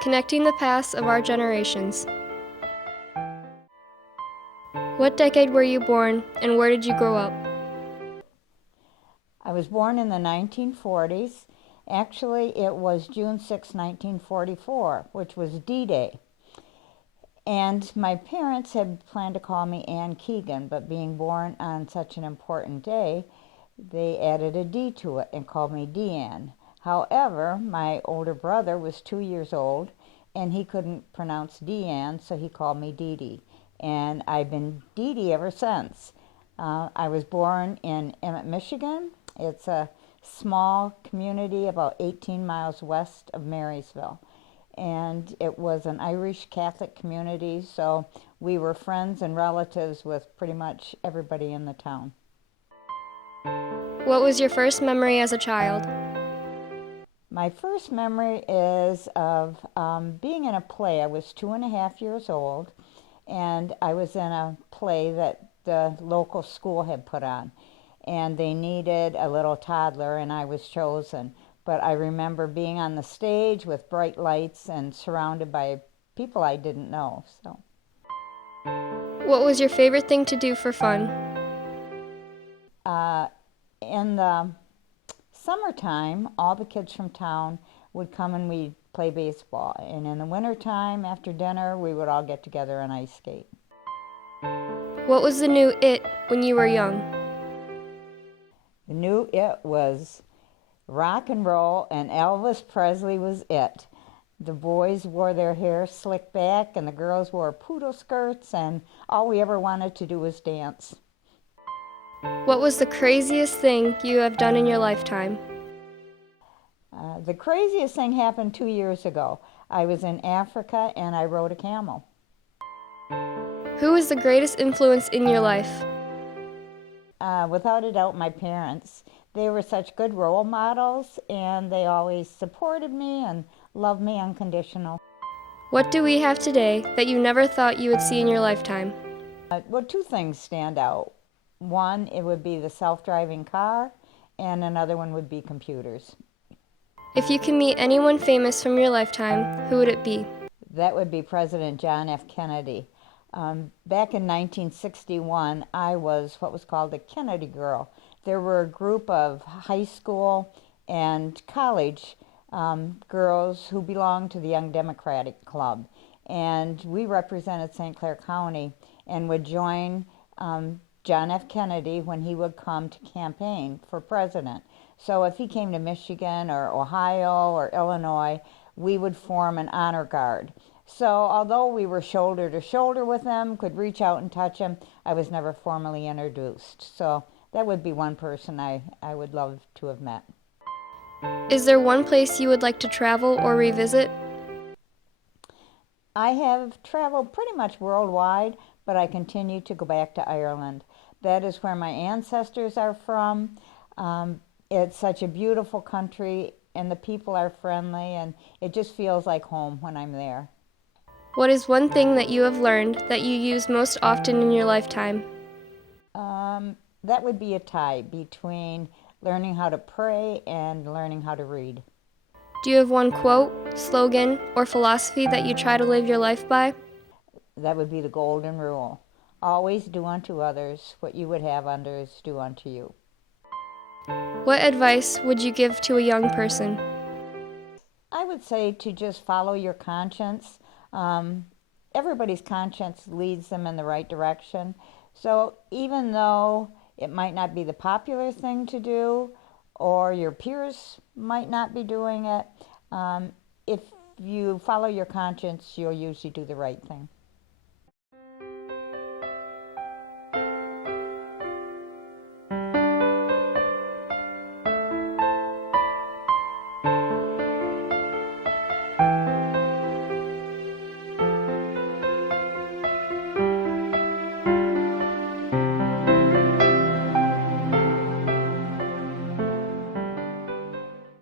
connecting the paths of our generations. What decade were you born, and where did you grow up? I was born in the 1940s. Actually, it was June 6, 1944, which was D-Day. And my parents had planned to call me Ann Keegan, but being born on such an important day, they added a D to it and called me Deanne. However, my older brother was 2 years old, and he couldn't pronounce Deanne, so he called me Dee Dee. And I've been Dee Dee ever since. I was born in Emmett, Michigan. It's a small community about 18 miles west of Marysville. And it was an Irish Catholic community, so we were friends and relatives with pretty much everybody in the town. What was your first memory as a child? My first memory is of being in a play. I was 2.5 years old, and I was in a play that the local school had put on. And they needed a little toddler, and I was chosen. But I remember being on the stage with bright lights and surrounded by people I didn't know. So, What was your favorite thing to do for fun? in the summertime, all the kids from town would come and we'd play baseball. And in the wintertime, after dinner, we would all get together and ice skate. What was the new it when you were young? The new it was rock and roll, and Elvis Presley was it. The boys wore their hair slicked back, and the girls wore poodle skirts, and all we ever wanted to do was dance. What was the craziest thing you have done in your lifetime? The craziest thing happened 2 years ago. I was in Africa, and I rode a camel. Who was the greatest influence in your life? Without a doubt, my parents. They were such good role models, and they always supported me and loved me unconditional. What do we have today that you never thought you would see in your lifetime? Well, two things stand out. One, it would be the self-driving car, and another one would be computers. If you could meet anyone famous from your lifetime, who would it be? That would be President John F. Kennedy. Back in 1961, I was what was called a Kennedy girl. There were a group of high school and college girls who belonged to the Young Democratic Club. And we represented St. Clair County and would join John F. Kennedy when he would come to campaign for president. So if he came to Michigan or Ohio or Illinois, we would form an honor guard. So although we were shoulder to shoulder with him, could reach out and touch him, I was never formally introduced. So that would be one person I would love to have met. Is there one place you would like to travel or revisit? I have traveled pretty much worldwide, but I continue to go back to Ireland. That is where my ancestors are from. It's such a beautiful country, and the people are friendly, and it just feels like home when I'm there. What is one thing that you have learned that you use most often in your lifetime? That would be a tie between learning how to pray and learning how to read. Do you have one quote, slogan, or philosophy that you try to live your life by? That would be the golden rule. Always do unto others what you would have others do unto you. What advice would you give to a young person? I would say to just follow your conscience. Everybody's conscience leads them in the right direction. So even though it might not be the popular thing to do, or your peers might not be doing it, if you follow your conscience, you'll usually do the right thing.